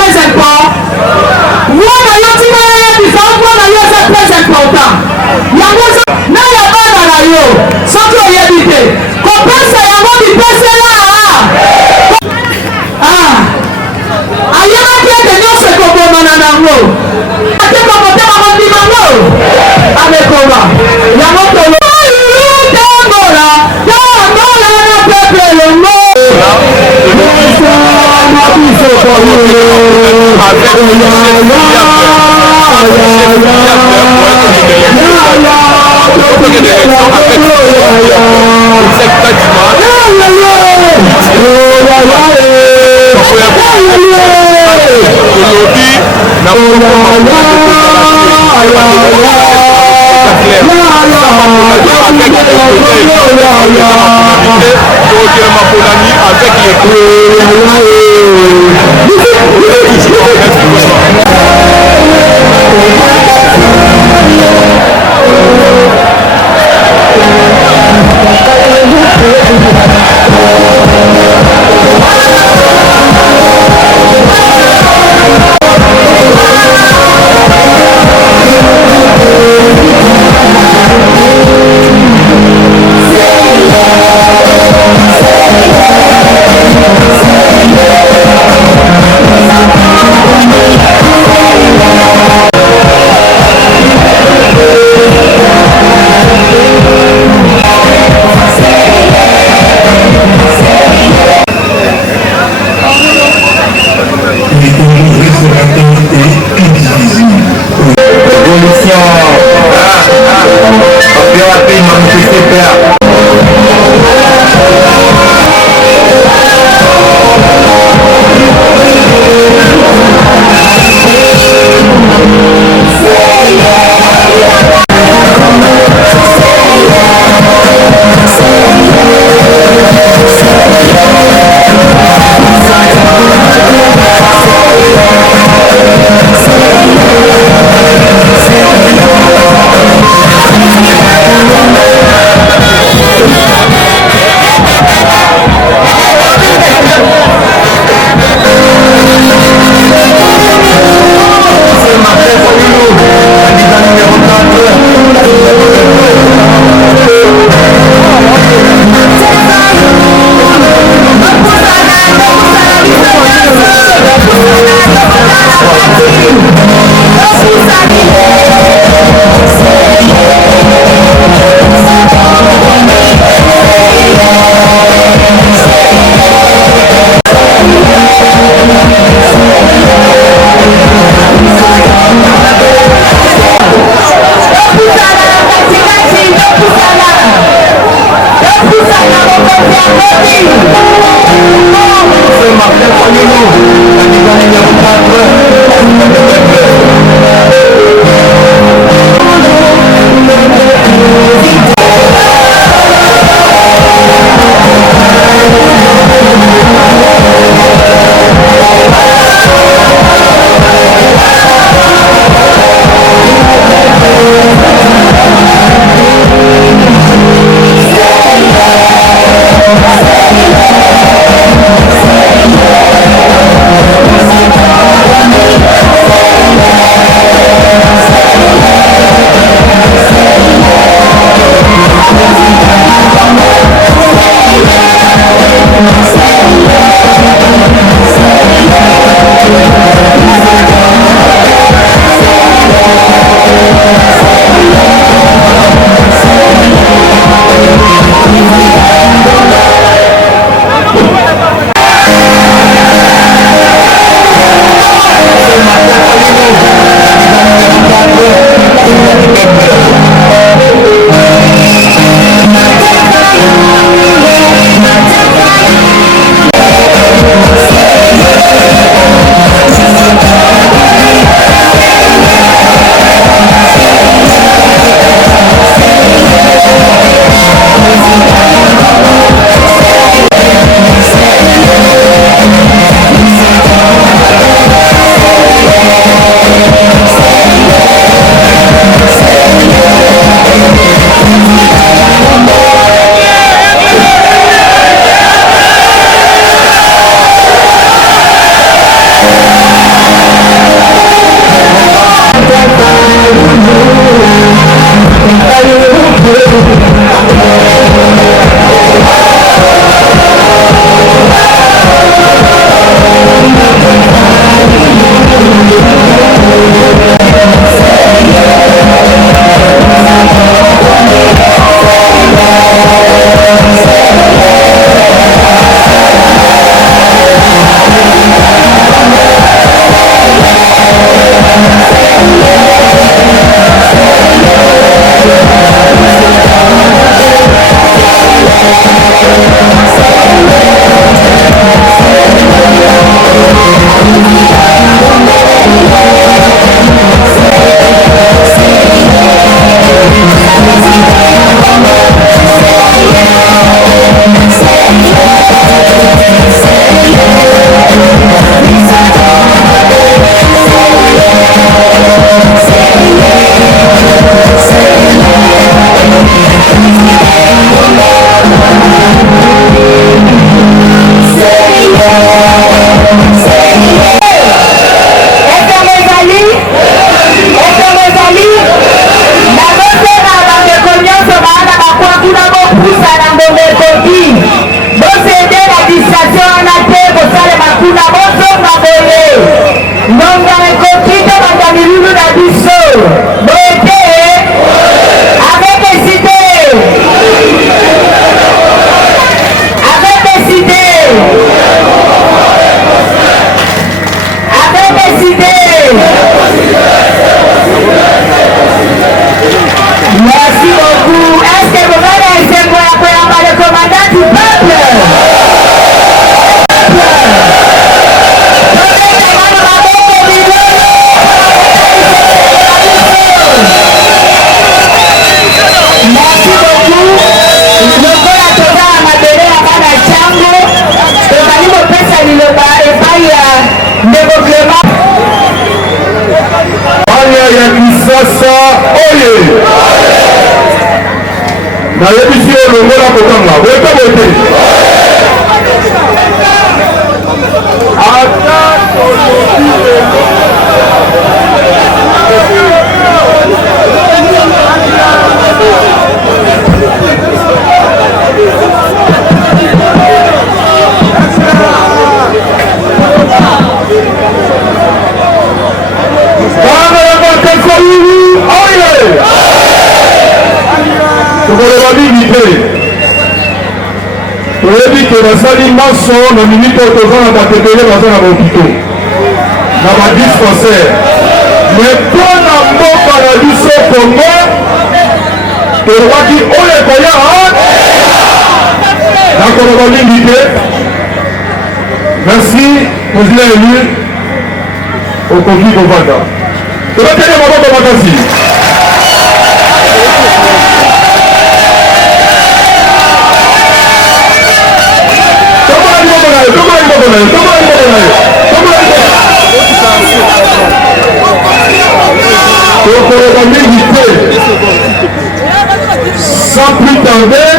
present for. What are you doing? Because what are you present for? Now you're going to you. So to your detail. Compress it. I'm going to press it. I am not here to know the Coco Manano. I think I'm going to tell you I'm a Coco. You're not to know. Masasa oye nayebisi yo longola kokanga boyeka bote ata tolobi tokoleba mingi te toyebi ke basali maso na minito toza na bato ebele baza na bahopito na badispensaire me mpo na mboka na biso Kongo tolobaki oyo ekoya nakoloba mingi te. Merci président élu okoki kovanda tobateli maboko makasi. Sans plus tarder,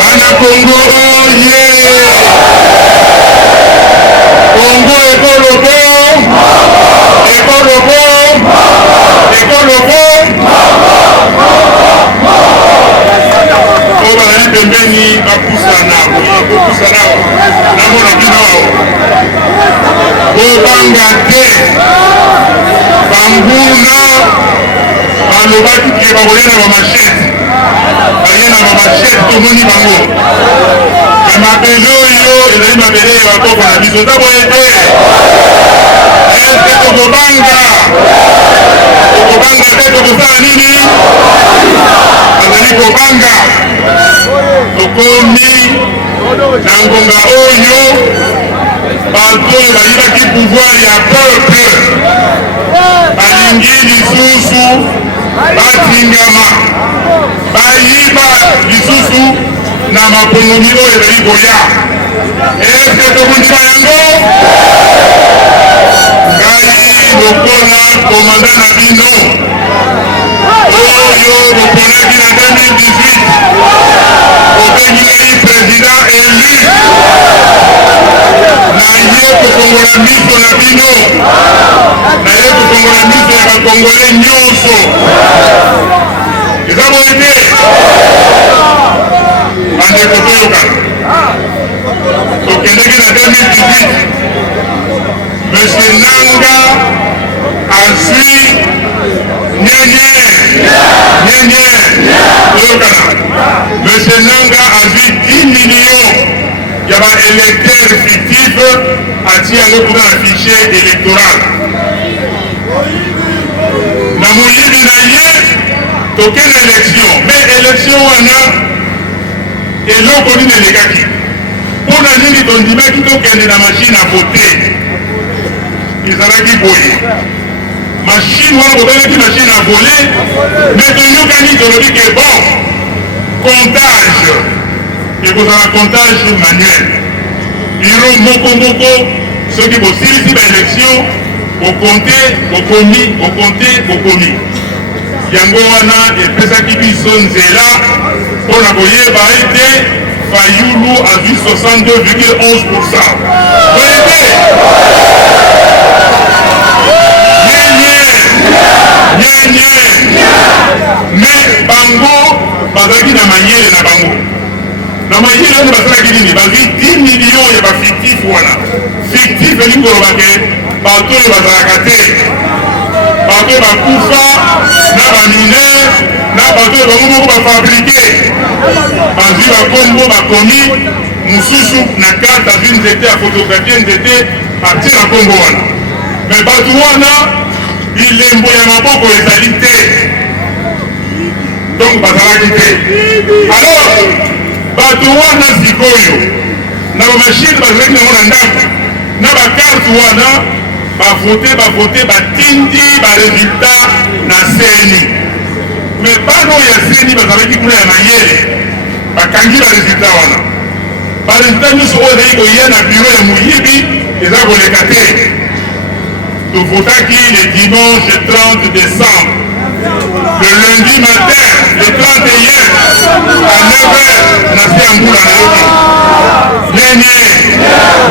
Ana Congo, Congo pembeni bakusana namona bino bobanga te bambuna balobaki ke bakoya na bamashete baye na bamashete tomoni bango mabele oyo ezali mabele ya bakoko na biso eza boye te eske tokobanga te tokosala nini bazali kobanga tokomi na ngonga oyo bato oyo bayibaki pouvoir ya peuple balingi lisusu batingama bayiba lisusu na mapongomi oyo ezali koya eske tokondima yango ngai lokola komanda na bino oyo boponaki na 2018 obengi ngai président élu naye kokongola miso na bino naye kokongola miso ya bakongole nyonso eza boye te bandeko toyokana tokendeki na 2018 monsieur Nanga azwi nyenye toyokana monsieur Nanga azwi 10 millions ya baélecteur fictif atie yango kuna na fichier électoral na moyibi na ye tokende élection mais élection wana eloko nini elekaki mpona nini tondimaki tokende na machine a vote ezalaki boye machine wana bobenaki machine a vole mais toyokani tolobi ke bon comptage ekozala comptage manuel biro moko soki bosilisi baélection bokonte bokomi yango wana epesaki biso nzela mpona koyeba ete Fayulu azwi 62,11%. Oye te nyenye mais bango bazalaki na mayele na bango na mayele wana basalaki nini bazwi 10 millions ya bafictif wana fictif elingi koloba ke bato oyo bazalaka te bato oyo bakufa na baminere na bato oyo bango moko bafabrike bazwi bakombo bakomi mosusu na karte azwi nzete afotografie nzete atie na kombo wana me bato wana bilembo ya maboko ezali te donc bazalaki te alors bato wana sikoyo na bamashine bazalaki nango na ndako na bakarte wana bavote batindi baresultat na seni me bana oyo ya seni bazalaki kuna ya mayele bakangi baresultat wana baresultat nyonso oyo ezali koya na biro ya moyibi eza koleka te. Tuvotaki le dimanche 30 décembre, le lundi matin, le 31 à 9h, nasi Angoula na yoki.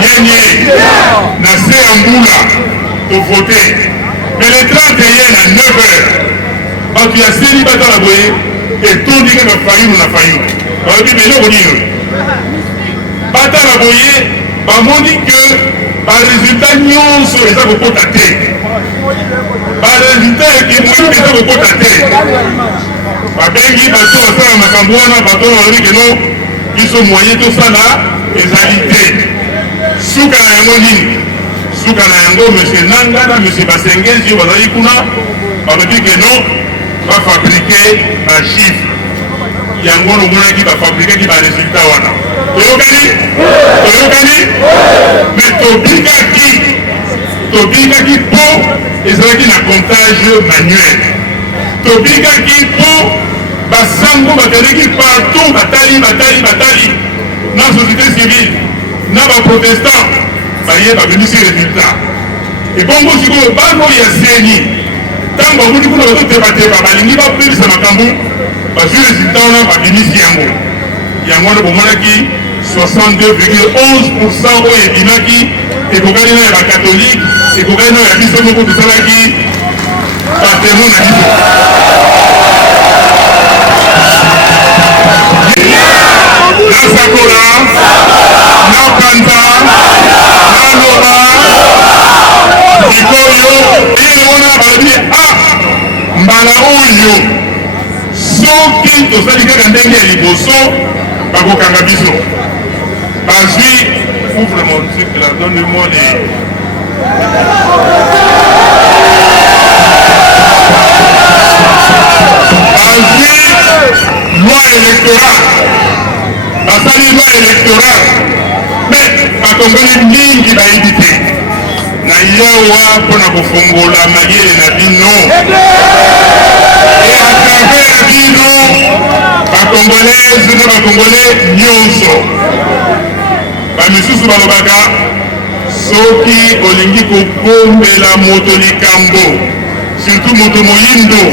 Nyenye, nasi Angoula, tuvote. Mais le 31 à 9h, bato ya seli batala boye, etondi kaka fayulu na fayulu. Balobi biloko nini? Batala boye, bamoni que baresultat nyonso eza kokota te, baresultat ekimoyibi eza kokota te. Babengi bato basala makambo wana, bato balobi keno biso moyen tosala ezali te. Suka na yango nini? Suka na yango monsieur Nanga na monsieur Basengezi oyo bazali kuna balobi keno bafabrike bachiffre yango nomonaki bafabrikaki baresultat wana. Toyokani mais tobikaki po ezalaki na comptage manuel, tobikaki po basango bakaleki partout batali na société civile na baprotestant baye babimisi résultat. Ebongo sikoyo bano ya seni ntango bakuti kuna bazotebateba balingi bapelisa makambo bazwi résultat wana babimisi yango wana bomonaki 62,11% oyo ebimaki ekokani na ya bakatholike, ekokani na ya biso moko tosalaki batemo na biso. Nasakola, nakanza, naloba, ikoyo, ile wana balobi mbala oyo soki tozali kaka ndenge ya liboso bakokanga biso. Bazwi, ouvre mon truc là, donne-moi les... Bazwi loi électorale, basali loi électorale, mais bakongoli mingi bayebi te. Na yawa mpona kofongola mayele na bino. Et à travers bino, bakongolaise na bakongolais nyonso. Bamisusu balobaka soki olingi kokombela moto likambo surtout moto moyindo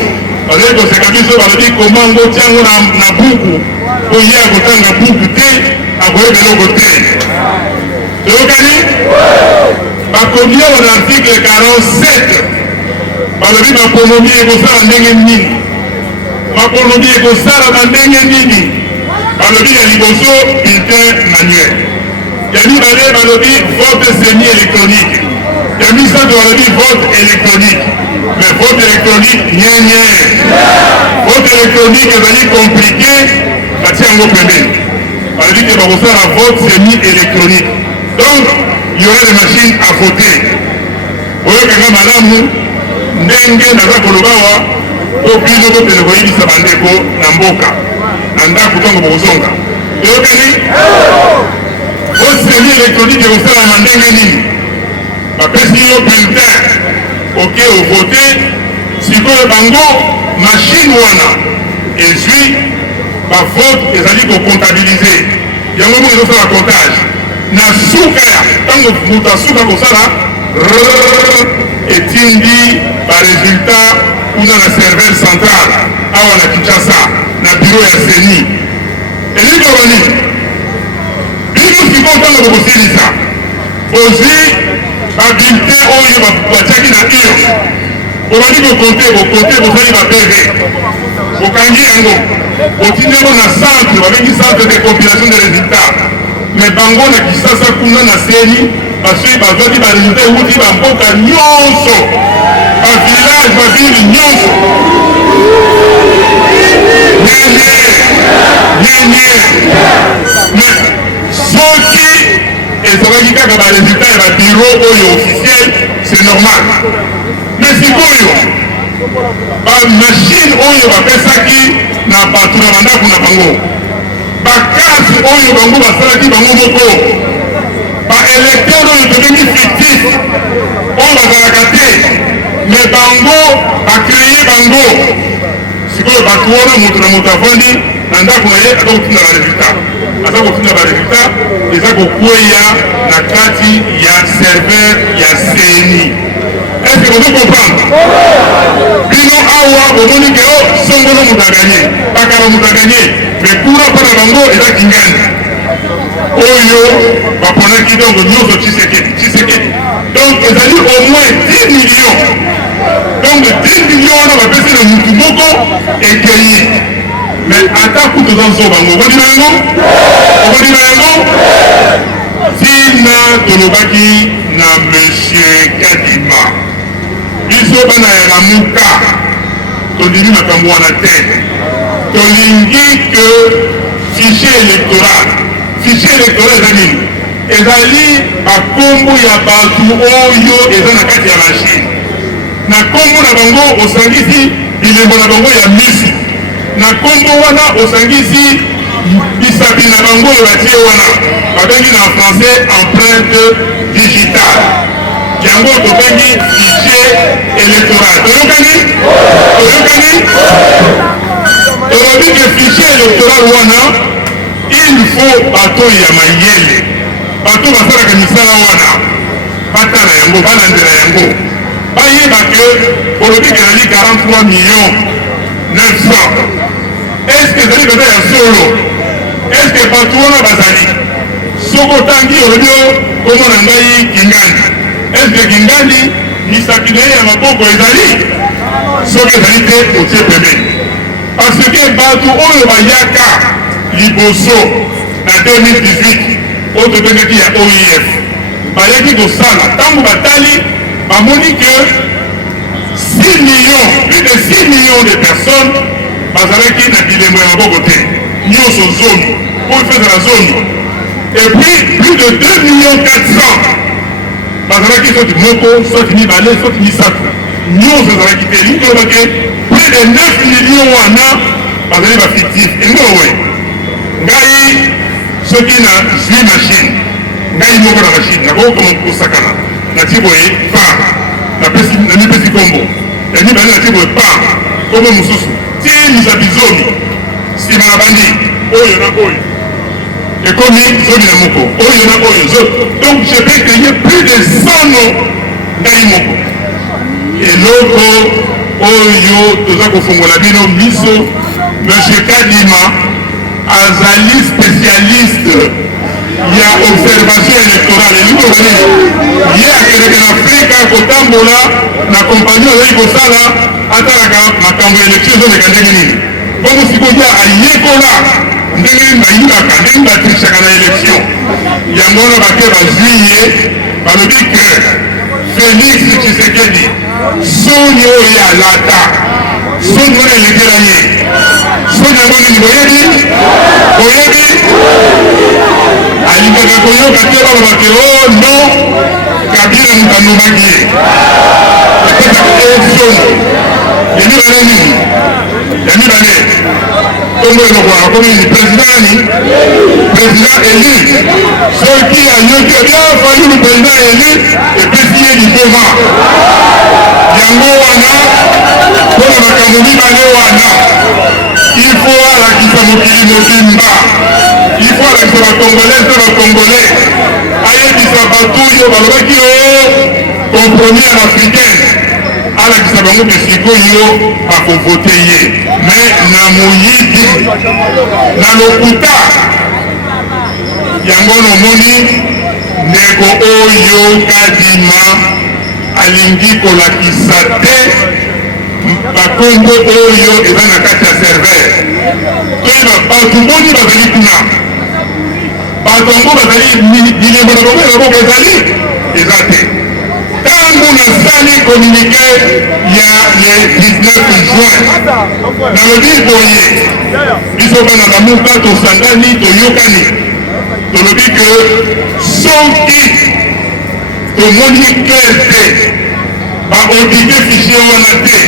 bazali koseka biso balobi komango tiango na buku oye akotanga buku te akoyeba eloko te. Toyokani bakomi awa na article 47 balobi bakonomi ekosala ndenge nini, bakonomi ekosala na ndenge nini. Balobi ya liboso bulletin manuel, ya mibale balobi vote semi électronique, ya misato balobi vote électronique. Mais vote électronique nyenye, vote électronique ezali compliqué, batia yango pembeni. Balobi ke bakosala vote semi électronique, donc il y aura des machines à voter. Oyokanga malamu ndenge naza kolobawa to bino tokende koyebisa bandeko na mboka na ndako ntango bokozonga. Toyokani vote semi électronique ekosalama ndenge nini? Bapesi yo bulletin oke ovote, sikoyo bango machine wana ezwi bavote ezali kocontabilize yango moko ezosala comptage na suka ya ntango moto asuka kosala etindi baresultat kuna na serveur central awa na Kinshasa na biro ya seni. Elikoloba nini? Bino sikoyo ntango bokosilisa bozwi babulletin oyo batiaki na iyo bobandi bokonte bosali ba-PV bokangi yango otindi yango na centre babengi centre de compilation de résultats. Mais bango na Kisasa kuna na seni basoi bazwaki baresultat euti bamboka nyonso bavillage bavile nyonso nyenye. Mais soki ezalaki kaka baresultat ya babiro oyo officiel c'est normal. Mais sikoyo bamachine oyo bapesaki na bato na bandako na bango, bakarte oyo bango basalaki bango moko, baélecteur oyo tobengi fictif oyo bazalaka te mais bango bakreye bango. Sikoyo bato wana moto na moto avandi na ndako na ye aza kotinda baresultat aza kotinda baresultat eza kokweya na kati ya serveur ya CENI. Est-ce que vous comprenez? Bino awa omoni ke o songolo moto aganye bakaba moto aganye mais courant mpona bango eza kingani oyo baponaki donc nyonso Tshisekedi donc ezali au moins 10 millions donc 10 millions wana bapesi na mutu moko ekei mais ata kutu eza nzoba yango obondima yango tina tolobaki na monsieur Kadima biso bana ya lamuka tondimi makambo wana te tolingi ke fichier électoral eza nini ezali bakombo ya bato oyo eza na kati ya machine na kombo na bango osangisi bilembo na bango ya misu na kombo wana osangisi bisabi na bango oyo batie wana babengi na français empreinte digitale yango tobengi fichier électoral toyokani tolobi ke fichier électoral wana il faut bato ya mayele bato basalaka misala wana batala yango balandela yango bayeba ke olobi ke ezali 43 millions 900 est-ce que ezali bato ya solo est-ce que bato wana bazali soko otangi olobi komona ngai kingani est-ce que kingani misaki na ye ya maboko ezali soki ezali te otie pembeni parce que bato oyo bayaka liboso na 2018 oyo tobengaki ya OIF bayaki kosala ntango batali bamoni ke 6 millions, plus de 6 millions de personnes bazalaki na bilembo ya maboko te nyonso zone oyo efezala zone et puis plus de 2 millions 400 bazalaki soti moko soti mibale soti misato nyonso ezalaki te elingi olobake plus de 9 millions wana bazali bafictif engowe ngai soki na zwi machine ngai moko na machine nakokoma kosakana nati boye pa namipesi kombo ya mibale nati boye pa kombo mosusu ti misapi zomi nsima na bandi oyo na oyo ekomi zomi na moko oyo na oyo donc je peux créer plus de 100 noms ngai moko eloko oyo toza kofungola bino miso monsieur Kadima azali spécialiste ya observation électorale elingi olobani ye akeleke na afrika kotambola na kompani azali kosala atalaka makambo ya élection ezoleka ndenge nini bongo sikoya ayekola ndenge bayibaka ndenge batrishaka na élection yango wana bake bazwi ye balobi ke Félix Tshisekedi soni oyo alata soni wana elekela ye soni yango nini boyebi alingaka koyoka te balobake o non Kabila moto anobaki ye epesaka esoni ya mibale nini ya mibale tongo eloko akomi ni président nani président élu soki ayoki bien fali le président élu epesi ye liboma yango wana mpona makambo mibale wana il faut alakisa mokili mobimba il faut alakisa bacongolais mpe bacongolais ayebisa bato oyo balobaki o compromis ya africaine alakisa bango mpe sikoyo bakovote ye mais na moyibi na lokuta yango nomoni ndeko oyo Kadima alingi kolakisa te bakombo oyo eza na kati ya serveur toyeba bato mboni bazali kuna bato yango bazali bilembo na bango ya maboko ezali eza te ntango nasali communiqué ya le 19 juin nalobi boye biso bana lamuka tosangani toyokani tolobi ke soki tomoni clair te baodite fichier wana te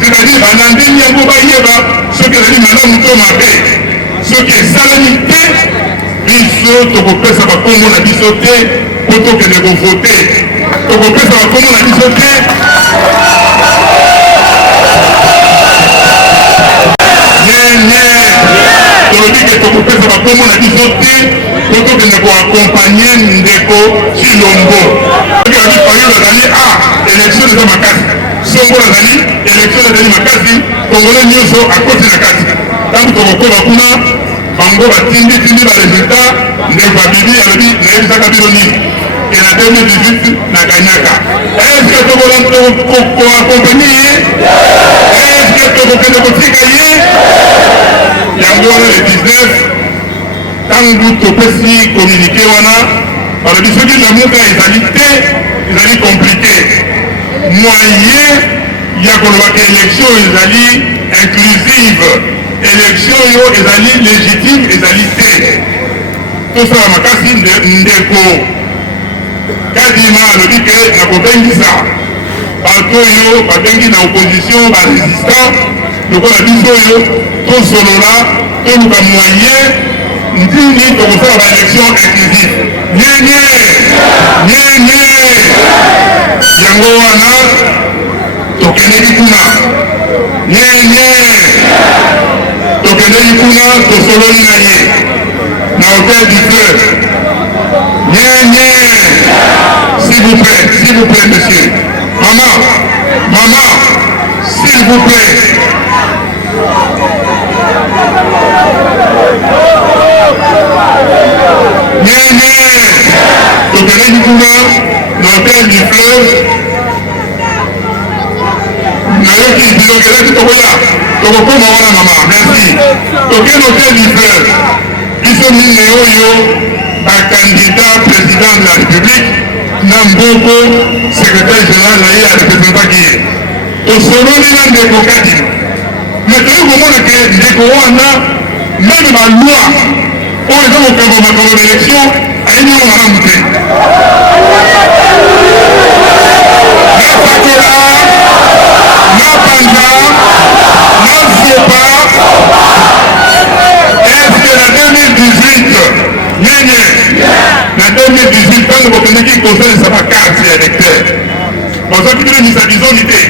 c'est-à-dire banandeli yango bayeba soki ezali malamu to mabe soki esalami te biso tokopesa bakombo na biso te po tokende kovote tokopesa bakombo na biso te nye tolobi ke tokopesa bakombo na biso te po tokende koakompagne ndeko Chilombo oyo bazali élection eza makasi songo azali élection ezali makasi congolais nyonso akoti na kati ntango tokokoba kuna bango batindi baresultat ndeko abibi alobi nayebisaka bino nini et na 2018 naganyaka eske tokoakompagne ye eske tokokende kotika ye yango wana le 19 ntango topesi communiqué wana balobi soki lamuka ezali te ezali compliqué moyen ya kolobaka élection ezali inclusive élection oyo ezali légitime ezali te tosala makasi ndeko kadima alobi ke nakobengisa bato oyo babengi na opposition barésistant lokola biso oyo tosolola toluka moyen ndini tokosala baélection inclusive nyenye yango wana tokendeki kuna nyenye tokendeki kuna tosololi na ye na hôtel du Feu nyenye s'il vous plaît monsieur maman s'il vous plaît nyenye tokendeki kuna na hôtel du Fleuve nayoki bilokelaki tokoya tokokoma wana mama merci tokende hôtel du Fleuve biso mine oyo bacandidat président de la république na mboko secrétaire général na ye arepresentaki ye tosololi na ndeko kadima me toyi komona ke ndeko wana meme baloi oyo eza kokamba makambo ya élection ayebi yango malamu te na sakola na panza na zopa eske na 2018 nyenye na 2018 ntango bokendeki kosalisa bakarte ya électeur bazwaki bino misabizoni te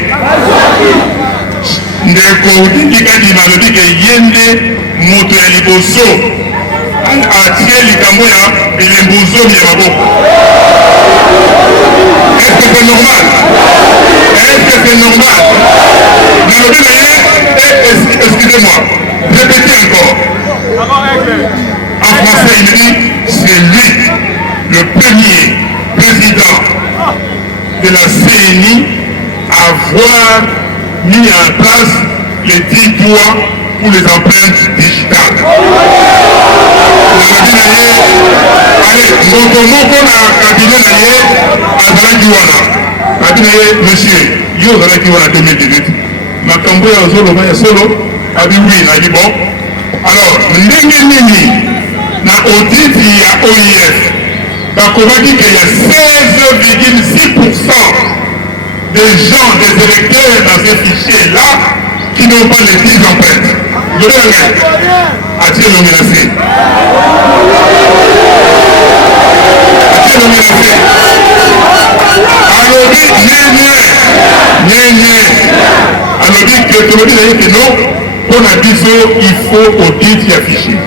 ndeko odingi kadima alobi ke ye nde moto ya liboso atie likambo ya bilembo zomi ya maboko est-ce que c'est normal nalobi na ye excusez-moi répétez encore en français il dit c'est lui le premier président de la CENI à avoir mis en place les 10 doigts pour les empreintes digitales. nalobi na ye ale moto moko na kabine na ye azalaki wana nabi na ye monsieur yo ozalaki wana 2018 makambo ya ozoloba ya solo abi wi nabi bon alors ndenge nini na audit ya OIF bakobaki ke ya 16,6% des gens, des électeurs dans ce fichier-là qui n'ont pas les 10 empreintes. Je vais aller. A-t-il menacé? Alobi, alobi que tolobi na ye que non, pour la biso, il faut audit ya fichier.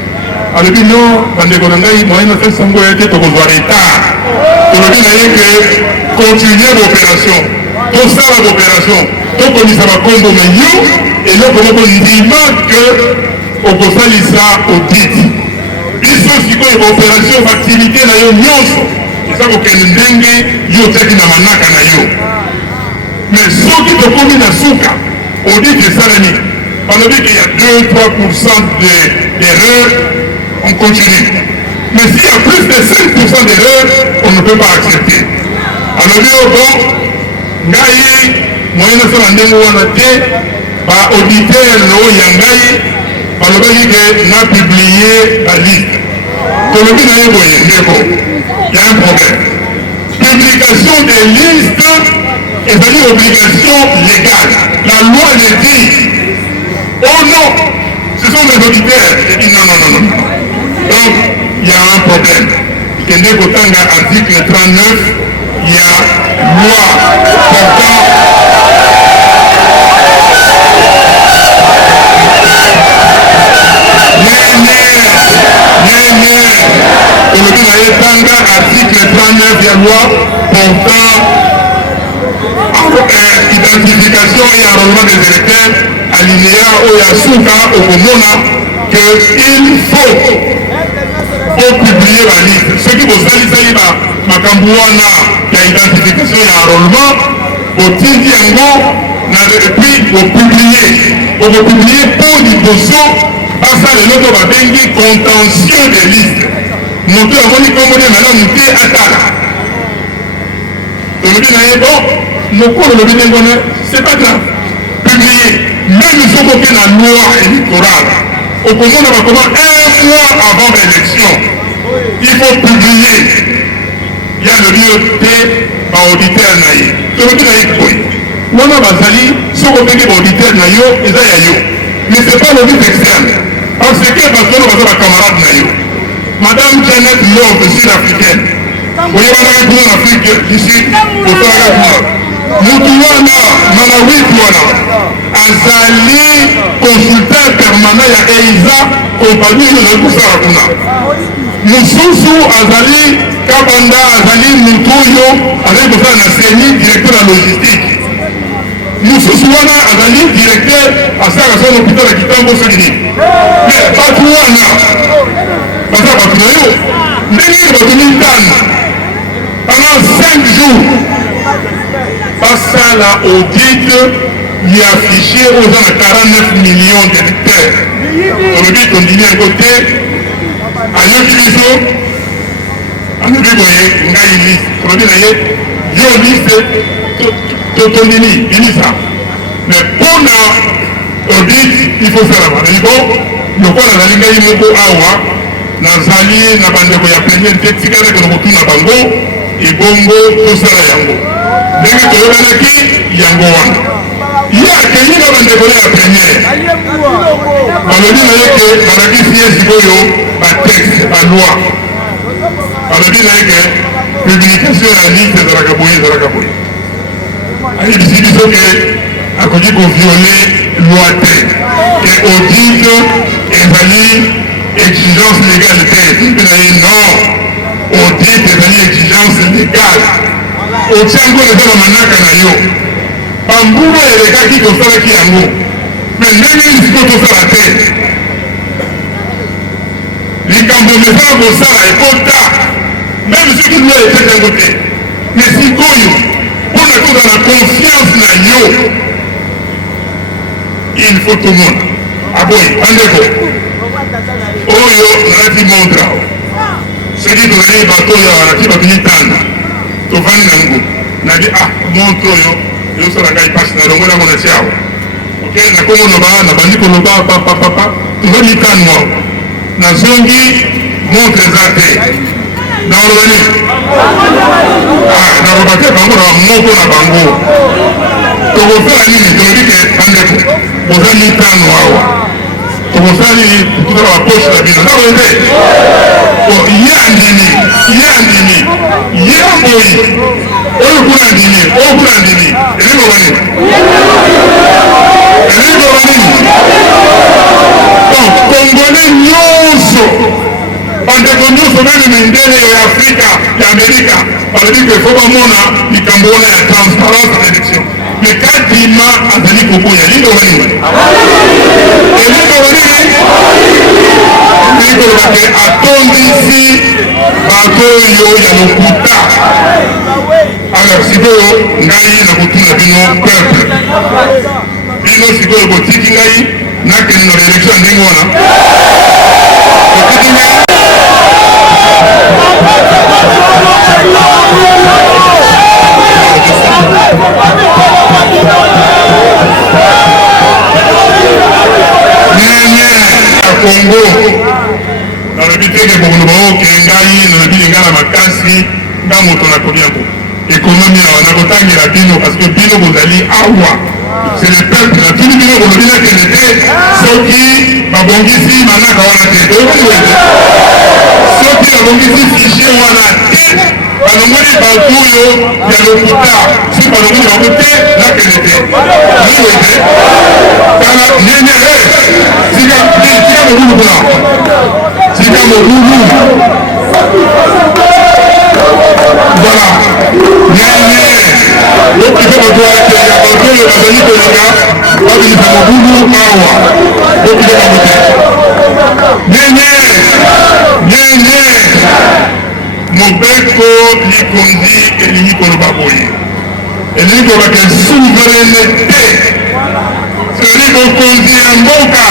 alobi non, bandeko na ngai moyen na sali sango ya te tokozwa retard. Tolobi na ye que continuer l'opération. Tosala l'opération. Tokomisa bakombo na yo eloko moko ndima que okosalisa audit. Biso sikoyo baopération baactivité na yo nyonso eza kokende ndenge yo otiaki na manaka na yo. Mais soki tokomi na suka audit esalemi balobi qu'il y a 2-3% d'erreurs, on continue. Mais s'il y a plus de 5% d'erreurs, on ne peut pas accepter. Alors bon, ngai moyen nasala ndenge wana te ba auditeur no ya ngai balobaki ke na publier la liste. Tolobi na ye boye ndeko, il y a un problème. Publication des listes est une obligation légale. La loi le dit. Oh non, ce sont les auditeurs. J'ai dit non. Donc, il y a un problème. Kende Kotanga, article 39, il y a loi portant. suka okomona que il faut publier la liste soki bosalisaki makambo wana ya identification ya enrôlement botindi yango puis bopublie mpo liboso basala eloko babengi contention de liste moto amoni kombo de malamu te atala tolobi na ye bon mokolo lobi ndenge wana c'est pas grave publier même soki na loi électorale okomona bakoma un mois avant l'élection il faut publier ya lobi te baauditeur na ye tolobi na ye koye wana bazali soki obengi baauditeur na yo eza ya yo mais c'est pas l'audit externe parce que basono baza bacamarade na yo madame Janet Love sud-africaine oyebanaka kuna na Afrique du Sud osalaka kuna mutu wana malawiti wana azali consultant permanent ya EISA compagnie oyo ezali kosala kuna mosusu azali kabanda azali mutu oyo azali kosala na CENI directeur ya logistique mosusu wana azali directeur asalaka so na hôpital ya Kitambo soki nini mais bato wana baza bato na yo ndenge bakomi ntana pendant 5 jours basala audit ya fichier oyo eza na 49 millions de lecteurs olobi tondimi yango te ayoki biso alobi boye ngai liste olobi na ye yo liste tondimi bilisa mais mpona audit il faut salama nali bo lokola nazali ngai moko awa nazali na bandeko ya premier te tikalaka na kotuna bango ebongo tosala yango ndenge toyokanaki yango wana ye akei na bandeko ya premiere balobi na ye ke balakisi ye sikoyo batexte baloi balobi na ye ke publication ya liste ezalaka boye ayebisi biso ke akoki koviole loi te e audit ezali exigence légale te epi na ye non audit ezali exigence légale otiango eza na manaka na yo bambula elekaki tosalaki yango me ndenge lisiko tosala te likambo mesala kosala ekota meme soki loi epesa yango te me sikoyo mpona kozala confiance na yo il faut tomona aboyi bandeko oyo nalati montre awa soki tozali bato oyo alati bato mitano tovandi nango nabi montre oyo ezosala ngai mpasi nalongo nango nati awa ok nakongo loba nabandi koloba papapapa toza mitano awa nazongi montre eza te nakoloba nini nakoloba te bango na moko na bango tokosala nini tolobi ke bandeko boza mitano awa tokosali tozala baposhe na bino nakoyete ye andimi ye boyi oyo kuna ndimi elingo banini donc congolais nyonso bandeko nyonso meme mindele ya afrika ya amerika balobi ke fo bamona likambo wana ya transparence na élection me kadima azali kokoya elingo banini elikoloba ke atondisi bato oyo ya lokuta alors sikoyo ngai nakotuna bino peuple bino sikoyo botiki ngai nakende na baélection ya ndenge wana botiki ngai Congo nalobi teke bokoloba oke ngai nalobi linga na makasi nga moto nakomi yango ekonomi awa nakotangela bino parce que bino bozali awa c'est le peuple natuni bino kolobi nakende te soki babongisi manaka wana te soki babongisi fichier wana te balongoli bato oyo ya lokuta soki balongoli bango te nakende te liwe te kala nene tika morulu kuna tika morulu Voilà. Nyenye. Okike motoake ya batolo bazali koleka babimisa mobulu awa. Okike bamote. Nyenye. Mobeko likondi elingi koloba boye. Elingi koloba ke souveraineté. C'est-à-dire bokonzi ya mboka.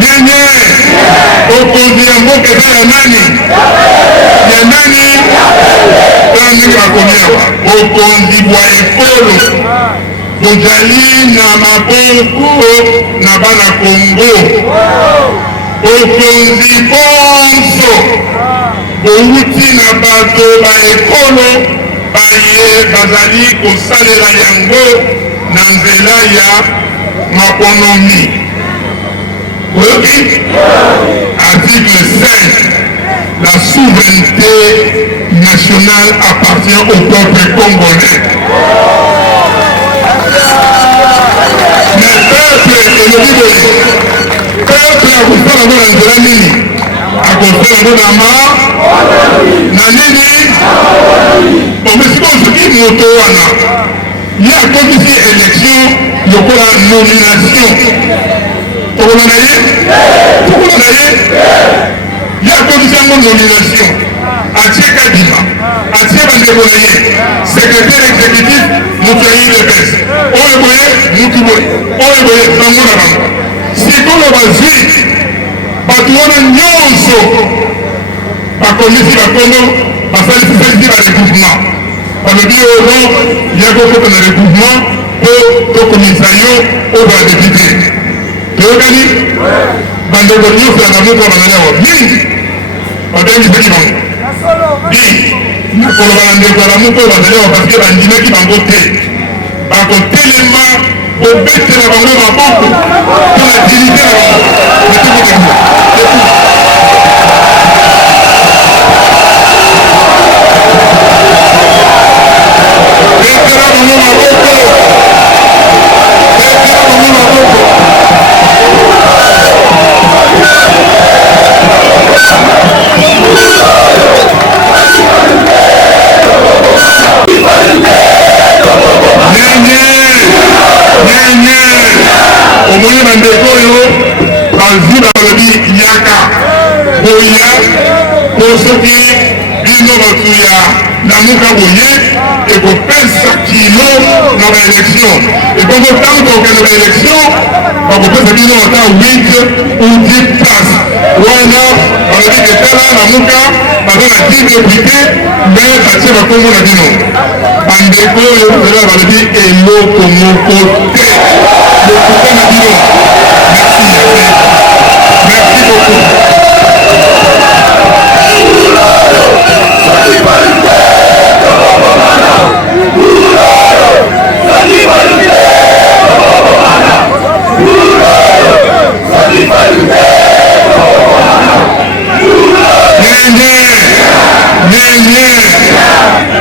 Nyenye. Bokonzi ya mboka eza ya nani? Ya nani? Tani bakomiawa. Bokonzi bwa ekolo. Bozali na maboko na bana Kongo. Bokonzi bonso. Bouti na bato ba ekolo baye bazali kosalela yango na nzela ya makonomi. Oyoki? Article 5. La souveraineté nationale appartient au peuple congolais. Mais peuple elobi boye. Peuple akosala ngo na nzela nini? Akosala ngo na nini? Omesiko soki moto wana ye akomisi élection lokola nomination. Tokola na ye? Ye akomisi yango nomination. Atie Kadima, atie bandeko na ye, secrétaire exécutif moto ya UDPS. Oyo boye mutu boye, oyo boye bango na bango. Sikoyo bazwi bato wana nyonso bakomisi bakono basalisi baregroupement. Balobi oyo ya kokota na regroupement po tokomisa yo oyo badepute. Toyokani bandeko nyonso ya bamoto ya bazali awa mingi babengisaki bango. Nakoloba na ndeko ya bamoto oyo bazali awa parceke bandimaki bango te. Bakotelema kobetela bango maboko mpo na dignité na bango. Omoni bandeko oyo bazwi balobi yaka boya po soki bino bato ya lamuka boye ekopesa kilo na baélection ekongo ntango tokokende baélection bakopesa bino ata 8 ou 10 place wana balobi ketala lamuka baza na 10 député me batie bakombo na bino bandeko oyo bazali balobi eloko moko te lokuta na bino. Merci beaucoup.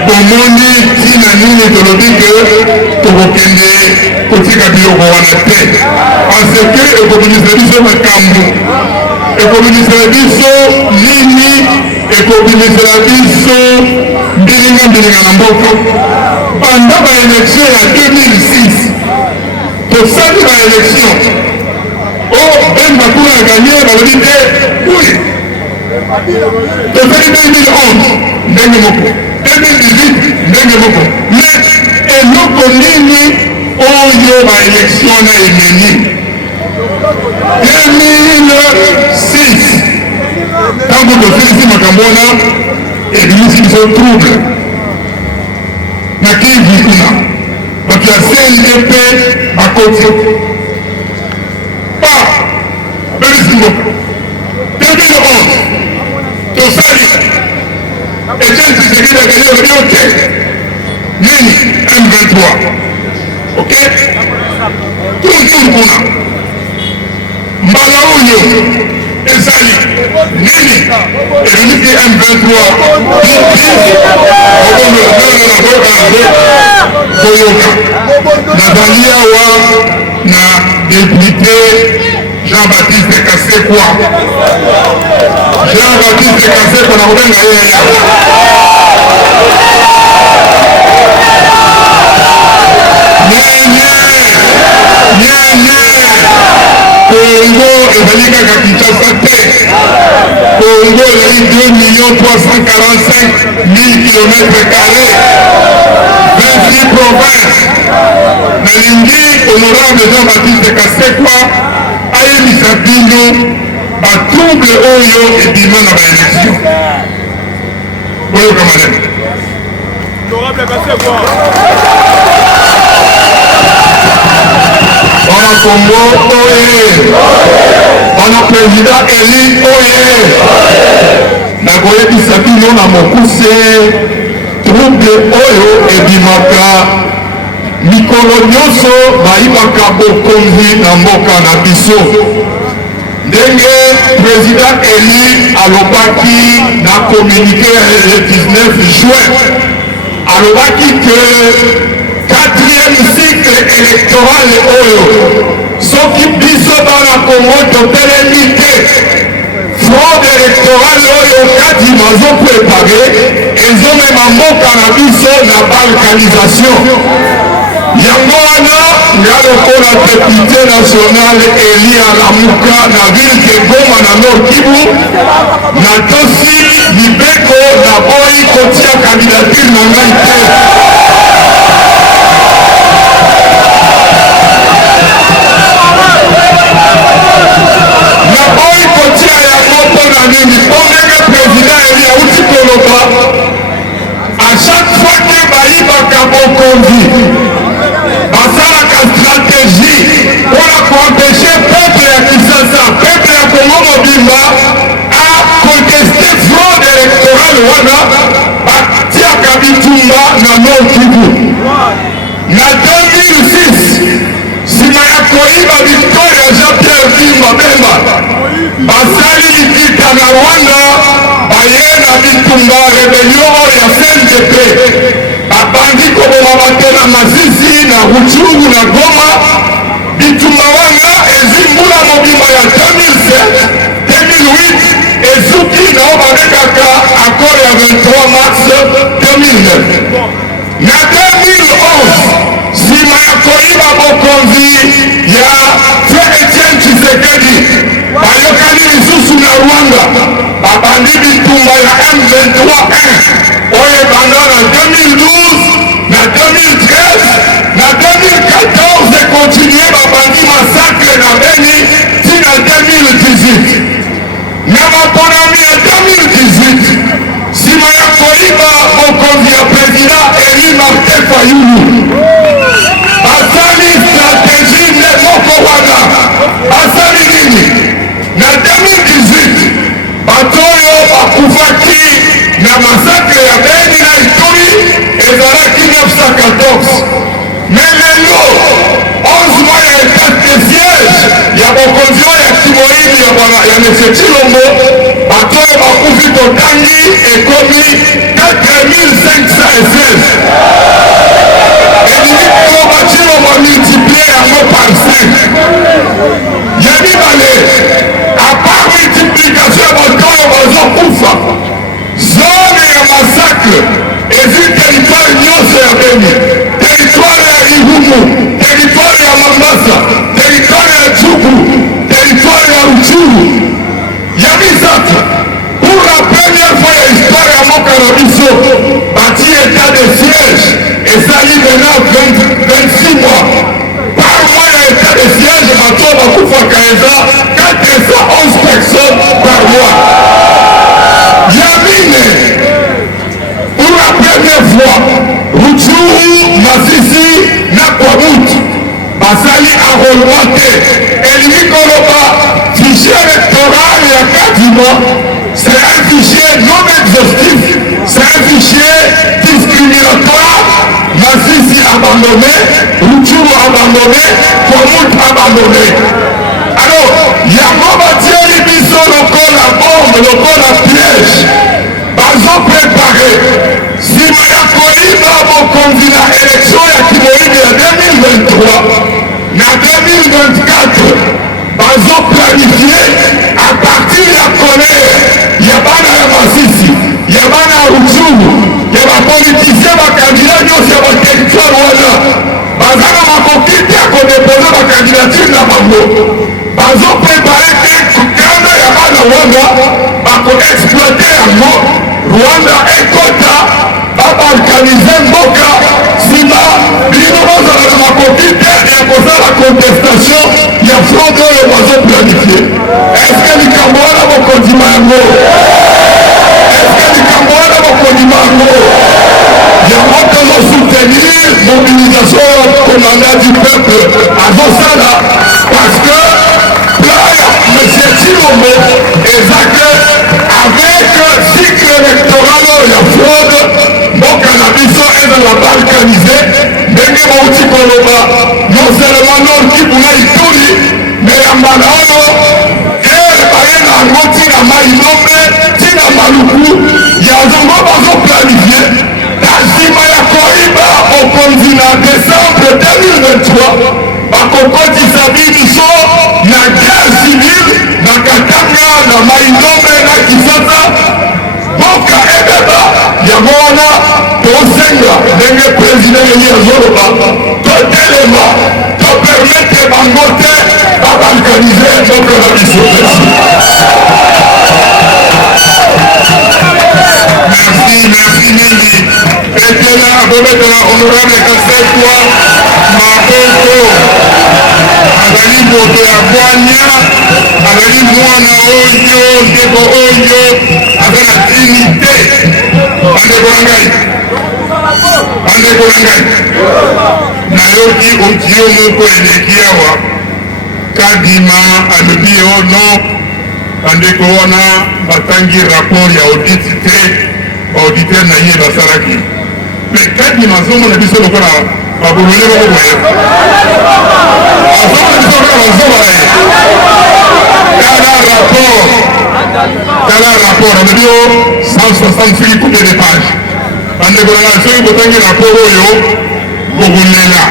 Bomoni tina nini tolobi ke tokokende kotika biloko wana te parce que ekobimisa biso makambo ekobimisa biso nini ekobimisa biso mbilinga na mboka banda baélection ya 2006 tosali baélection o bemba kuna ya ganye balobi te oui tosali 2011 ndenge moko 2018 ndenge moko mais eloko nini oyo baélection na emeni 2006 ntango tosilisi makambo wana ebimisi biso trouble na Kivu kuna bato ya CNDP bakoti babebisi mboka 2011 tosali Etienne Tshisekedi akeli olobi ote nini M23 ok tuntun kuna mbala oyo ezali nini ebimisi M23 koyoka nazali awa na député Jean-Baptiste Kasekwa na kobenga ye kaka Kinshasa te. Congo ezali 2 345 000 km², 26 provinces. Nalingi honorable Jean-Baptiste Kasekwa ayebisa bino batrouble oyo ebima na baélection. Boyoka madame. Bana Congo oye, bana président Eli oye. Nakoyebisa bino na mokuse trouble oyo ebimaka mikolo nyonso bayibaka bokonzi na mboka na biso. Ndenge président Eli alobaki na communiqué le 19 juin, alobaki que 4e cycle électoral oyo soki biso bana Congo totelemi te, fraude électorale oyo kati bazoprépare ezomema mboka na biso na balkanisation. Yango wana nga lokola député national Eli Alamuka na ville de Goma na Nord Kivu natosi libeko na boyi kotia candidature na ngai te. Naboyi kotia yango mpona nini? Mpo ndenge président Eli auti koloba à chaque fois ke bayibaka bokonzi basalaka stratégie mpona koempêche peuple ya Kinshasa, peuple ya Congo mobimba aconteste fraude électorale wana, batiaka bitumba na Nord Kivu. Na 2006 nsima ya koyiba victoire ya Jean-Pierre Bemba basali likita na Rwanda, baye na bitumba rebellion oyo ya CNDP, babandi koboma bato na Masisi na Rutshuru na Goma. Bitumba wana ezimbula mobimba ya 2007-2008 ezuki nao babengaka accord ya 23 mars 2009. Na 2011 nsima ya koyiba bokonzi ya Etienne Tshisekedi, bayokani lisusu na Rwanda, babandi bitumba ya M23 oyo ebanda na 2012 na 2013 na 2014 ekontinue babandi masakre na Beni tina 2018. Na maponami ya 2018 nsima ya koyiba bokonzi ya président Eli Martin Fayulu, basali stratégie nde moko wana. Basali nini? Na 2018 bato oyo bakufaki na masakre ya Beni na Ituri ezalaki 914. Mais lelo 11 mois ya état de siège ya bokonzi oyo ya kimoyibi ya Monsieur Tshilombo, bato oyo bakufi totangi ekomi 4516. Elingi koba Tshilombo multiplie yango par 5. Ya mibale, à part multiplication ya bato oyo bazokufa, zone ya massacre ezwi territoire nyonso ya Beni, territoire ya Irumu, territoire ya Mambasa, territoire ya Djubu, territoire ya Rutshuru. Ya misato, pour la première fois ya histoire ya mboka na biso bati état de siège ezali maintenant 26 mois. Par mois ya état de siège bato bakufaka eza 411 personnes par mois. Ya mine, pour la première fois Rutshuru, Masisi na Kwamutu basali enrôlement te. Elingi koloba fichier électoral ya Kadima, c'est un fichier non exhaustif, c'est un fichier discriminatoire. Masisi abandonné, Rutshuru abandonné, Kwamutu abandonné. Alors yango batieli biso lokola bombe, lokola piège, bazo préparé nsima ya koyiba bokonzi na élection ya kimoyibi ya 2023 na 2024. Bazo planifie à partir ya colère ya bana ya Masisi, ya bana ya Rutshuru, ya bapolitisien bakandida nyonso ya baterritoire wana baza na makoki te ya kodepose bakandidature na bango. Bazo prépare Rwanda bakoexploite yango Rwanda ekota babalkanize mboka nsima bino bozala na makoki te ya kozala contestation ya fraude oyo bazoplanifie. Eske likambo wana bokondima yango? Eske likambo wana bokondima yango? Yango tozosoutenir mobilisation commandant du peuple azosala parce que plan ya monsieur Chilombo eza que avec cycle électoral ya fraude mboka na biso ezala balkanisé ndenge bauti koloba non seulement Nord Kivu na Ituri mais ya mbala oyo bayenga yango ntina Mai Ndombe ntina Maluku yazongo bazoplanifie na nsima ya koyiba okonzi na décembre 2023 bakokotisa biso na guerre civile na Katanga na Mai Ndombe na Kisasa mboka ebeba yango wana tosenga ndenge président yeli azoloba totelema topermete bango te babalkanize mboka na biso. Merci mingi etela abobetola honorable Kasekwa maboko azali moto ya bwanya azali mwana oyo ndeko oyo aza na dignité bandeko na ngai nayoki audio moko eleki awa kadima alobi ono bandeko wana batangi rapport ya audit te baauditeur na ye basalaki mais kadima azomona biso lokola babolole moko boye azomona biso lokola bazoba ye tala rapport alobi o 160 combien de page bandeko na ngai soki botangi rapport oyo bokolela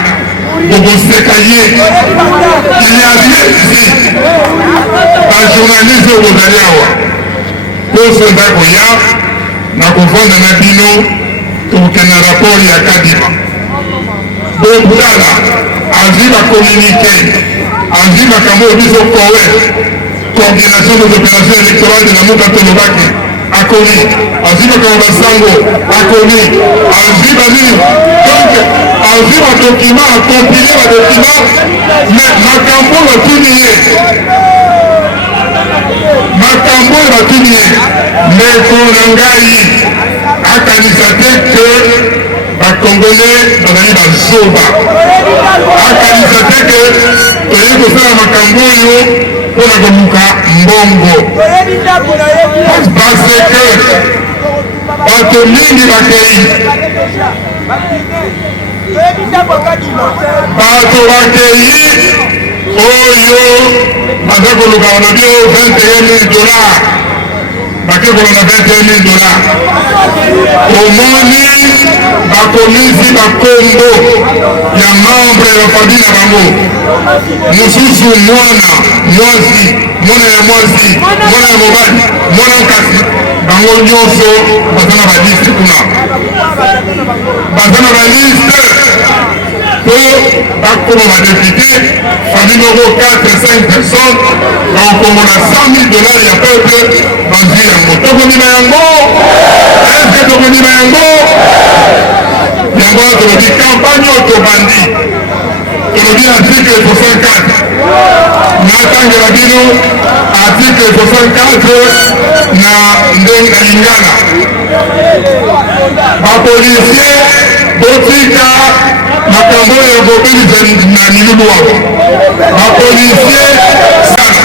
bokoseka ye il y a rien ici bajournaliste oyo bozali awa poso ndakoya na kovanda na bino tokokenda rapport ya kadima botala azwi bakommunike azwi makambo oyo biso kowe coordination des opérations électorales de la muka tolobaki akomi azwi makambo basango akomi azwi banini donc azwi badokima akompile badokima mais makambo batuni ye makambo oyo batuni ye meko na ngai akanisa te ke bakongolais bazali bazoba akanisa te ke toyei kosala makambo oyo mpona koluka mbongo parce que bato mingi bakei bato bakei oyo baza koluka balobi o 21 000 $, bake kolona 21 000 $. omoni bakomisi bakombo ya membre ya famille na bango mosusu mwana mwasi mwana ya mwasi mwana ya mobali mwana nkasi bango nyonso baza na baliste kuna baza na baliste po bakoma badepute famille moko 4-5 personnes bakokomona 100 000 $ ya peuple bazwi yango tokondima yango eske tokondima yango yango wana tolobi campagne oyo tobandi tolobi article 64 natangela bino article 64 na ndenge lingana bapolisier botika makambo oyo bobelisa na milulu awa bapolisier sana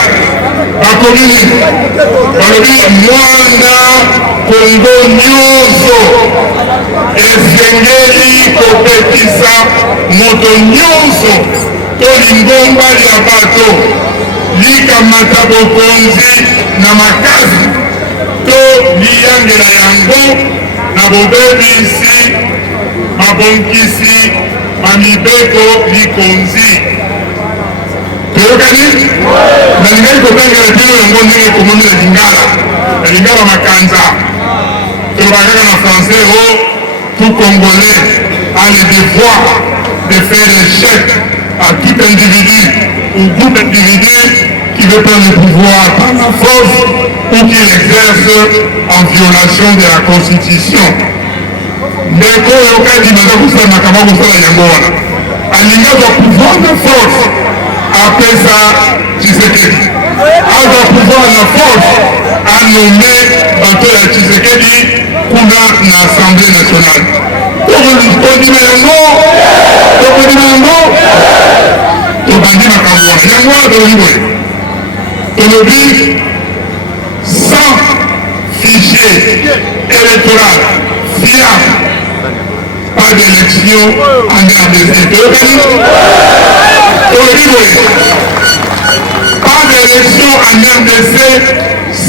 bakomi nini balobi mwana kongo nyonso esengeli kopekisa moto nyonso to lingomba ya bato likamata bokonzi na makasi to liyangela yango na bobebisi mabonkisi mamibeko likonzi toyokani nalingai kotangela bino yango ndenge ekomami na lingala na lingala makanza tolobakaka na français o tout congolais a le devoir de faire échec à tout individu ou groupe d'individus qui veut prendre le pouvoir par la force ou qui l'exerce en violation de la Constitution. Ndeko yoka dit maintenant que ça n'a pas besoin de yangona. Alinga doit pouvoir de force après ça Tshisekedi. A doit pouvoir de force à nommer Bato ya Tshisekedi kuna na Assemblée nationale. Tokondima yango tobandi makambo wana yango wana tolobi boye tolobi sans fichier électoral fiable pas d'élection en RDC tolobi boye pas d'élection en RDC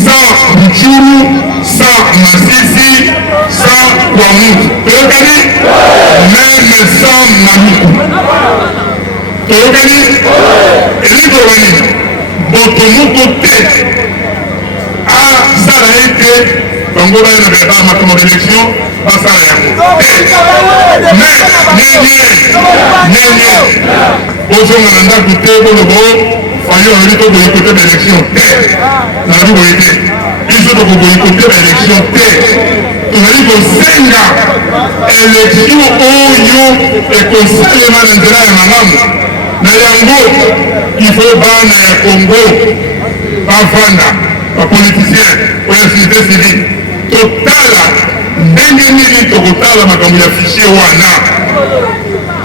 sans Butshuru, sans Masisi, sans Ouamoutou. Tolokani, même sans Mamoukou. Tolokani, Elikobani, Botomoko te. Ah, ça a été, Bangola n'avait pas ma commande d'élection, pas ça rien. Mais, Ozonga Koute, Bolobo, Fayo, Rito, Boykote d'élection. Nabi boyete biso tokoboyikote baélection te tozali kosenga élection oyo ekosalema na nzela ya malamu na yango ifo bana ya Congo bavanda bapoliticien oya société civile totala ndenge nini tokotala makambo ya fichier wana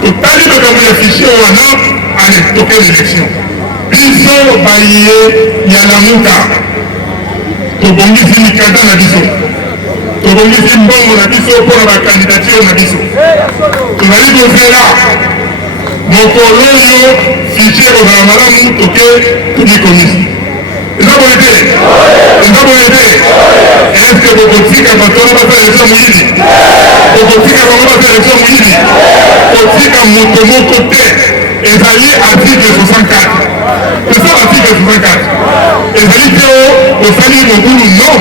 totali makambo ya fichier wana ale tokende élection biso baye ya lamuka tobongisi mikanda na biso tobongisi mbongo na biso mpona bakandidature na biso tozali kozela mokolo oyo fichier kozala malamu toke tomikomisi eza boye te eske bokotika batona basa élection moyini bokotika bango basa élection moyini kotika moto moko te ezali article 64 eza article 64 ezali te osali mobulu non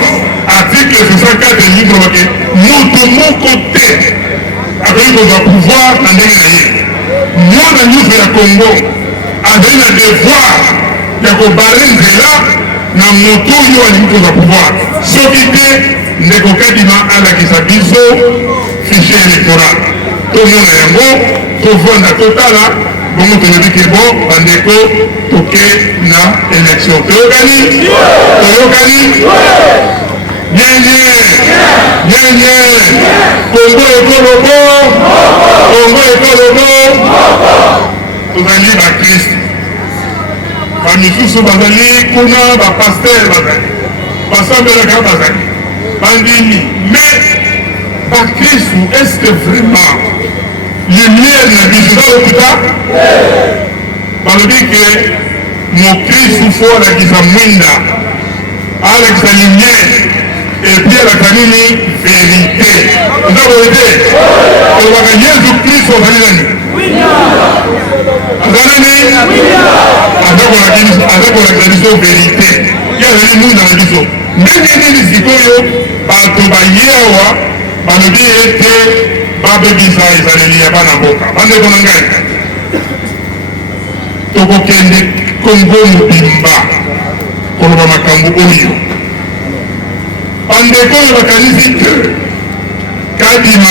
article 64 elibro bake moto moko te akoki kozwa pouvoir na ndenge na ye mwana nyonso ya Congo azali na devoir ya kobale nzela na moto oyo alingi kozwa pouvoir soki te ndeko Kadima alakisa biso fichier électoral tomona yango tovanda totala bongo tolobi ke bon bandeko toke na élection toyokani nyenye Congo ekolobo tozali bakristu bamisusu bazali kuna bapaster bazali basambelaka bazali bandimi mais bakristu est-ce que vraiment lumière na biso ezalokuta balobi ke mokristu fo alakisa mwinda alakisa lumière epuis alakisa nini verité eza boye te olobaka yesu kristu azali nani aza kolakisa biso verité ye azali mwinda na biso ndenge nini sikoyo bato baye awa balobi ete babebisa ezaleli ya bana mboka bandeko na ngai tokokende Kongo mobimba koloba makambo oyo bandeko oyo bakanisi te Kadima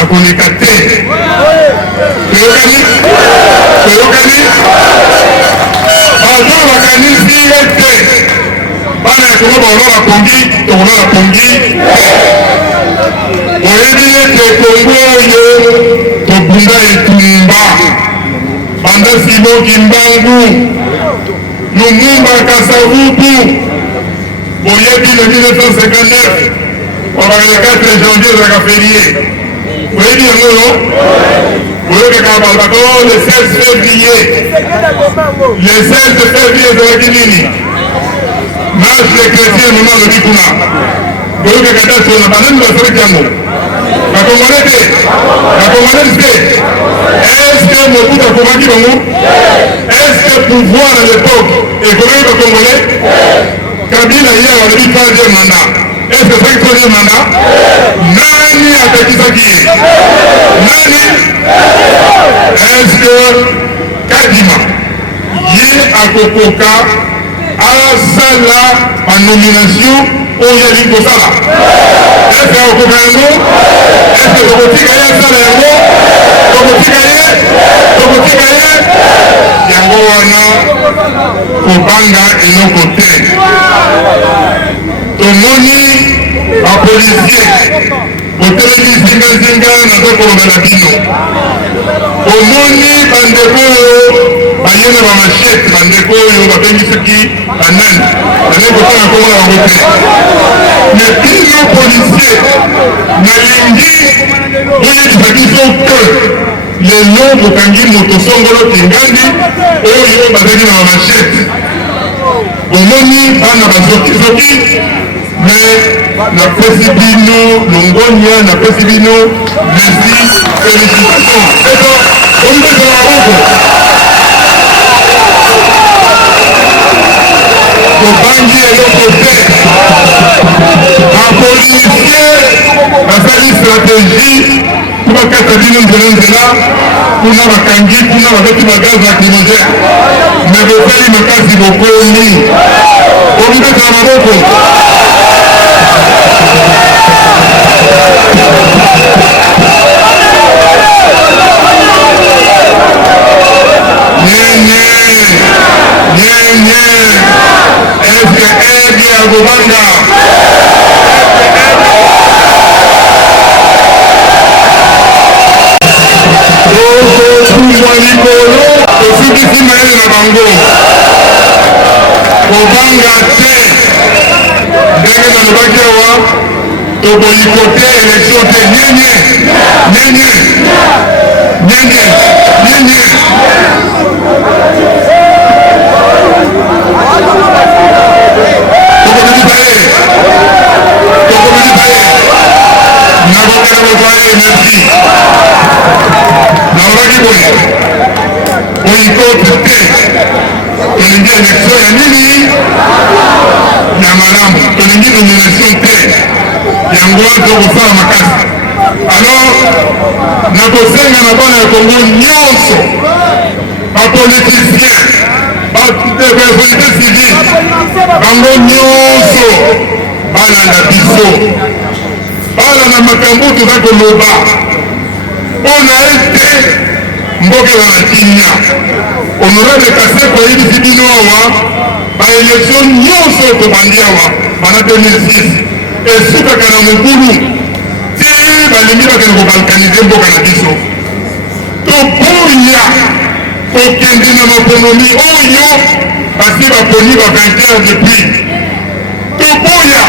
akoleka te toyokani bato bakanisi ete bana ya Kongo baolola pongi tokolola pongi oyebi ete Kongo oyo tobunda etumba banda Siboki Mbangu Lumumba Kasavubu boyebi le 1959 wabakaka 4 janvier ezalaka ferie oyebi yango yo boyokaka balobaka le 16 février ezalaki nini marche de chrétien mama alobi kuna boyokaka date wana banani basalaki yango bakongole te est-ce que Mobutu akomaki bango est-ce que pouvoir à l'époque ekomaki bakongole Kabila ye alobi 3e mandat est-ce que 3e mandat nani apekisaki ye nani est-ce que Kadima ye akokoka asala banomination oyo ali kosala. Ese akokoka yango? Ese tokotika ye asala yango? Tokotika ye yango wana kobanga eloko te. Tomoni bapolisier botelemi zingazinga naza kolobela bino. Omoni bandeko oyo baye na bamashete, bandeko oyo babengi soki banani bane kotala komona bango te. Me bino policier nalingi boyebisa biso ke lelo bokangi moto songolo kingandi oyo bazali na bamashete. Bomoni bana bazokizoki me napesi bino longonia, napesi bino merci, félicitation. Eto omipesa maboko tobangi eloko te. Bapolisier basali stratégie po bakata bino nzela kuna bakangi, kuna babeti bagaz lacrymogène, me bosali makasi bokomi. Omipesa maboko eske agobanga tokotumwa likolo tosukisi mayele na bango kobanga te. Ndenge nalobaki awa toboyiko te élection te. Nyenye nalobaki boye boyikote te. Tolingi élection ya nini? Ya malamu. Tolingi nomination te. Yango tokosala makasi. Alors nakosenga na bana ya Kongo nyonso, bapolitisien, baautorité civile, bango nyonso balanda biso, balanda makambo toza koloba mpona ete mboka ezala kimia. Honorable Kaseko ayebisi bino awa baélection nyonso tobandi awa bana 2006 esukaka na mokulu ti balingi bakende kobalkanize mboka na biso. Toboya kokende na maponomi oyo basi baponi ba 21 depuis. Toboya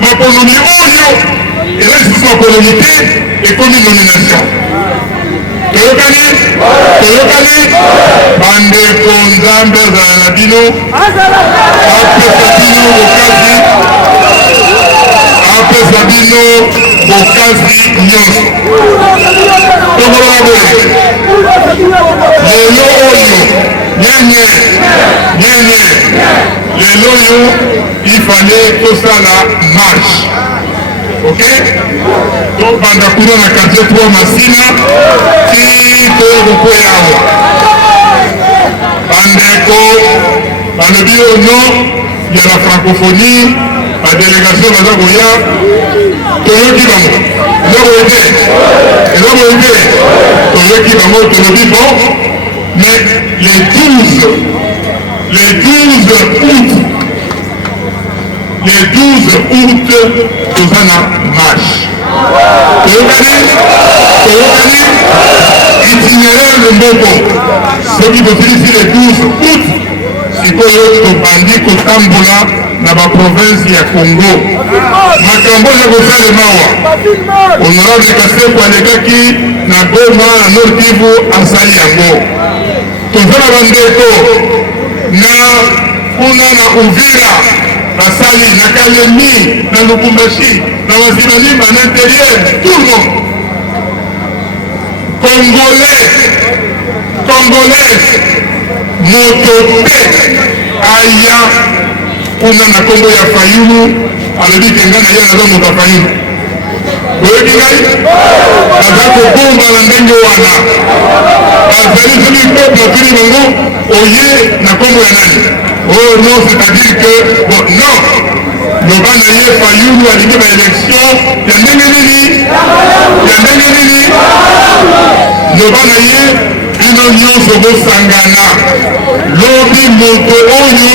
maponomi oyo eza lisusu maponomi te ekomi nomination. Toyokani bandeko Nzambe azala na bino, apesa bino bokasi nyonso. Tokoloba boye lelo oyo nyenye lelo oyo ifale tosala marche. Ok? Tobanda kuna na quartier 3 Masina ti tokokwea awa bandeko balobi au nom ya la francophonie badélégation baza koya toyoki bango eza boye te toyoki bango tolobi bon mais les 12 août toza na marche. Toyokani itinéraire mboko soki tosilisi le 12 août sikoyo tobandi kotambola na baprovince ya Congo. Makambo ya kosalema awa honorable Kaseko alekaki na Goma na Nord Kivu asali yango. Toza na bandeko na kuna na Uvira basali na Kalemi na Lubumbashi na Wazimalimba na intérieur tout le monde congolais moto te aya kuna na Kongo ya Fayulu alobi kenga na ye naza moto ya Fayulu. Boyoki ngai naza kobomba na ndenge wana bazali soki peuple atuli bango oye na kombo ya nani? Oh non, c'est-à-dire que bon, non, loba na ye Fayulu alingi baélection ya ndenge nini, ya ndenge nini, loba na ye bino nyonso bosangana lobi moto oyo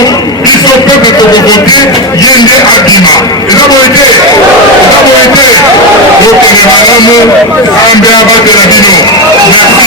biso peuple tokovote ye nde abima. Eza boye te, eza boye te, bokende malamu, Nzambe abatela bino. Merci.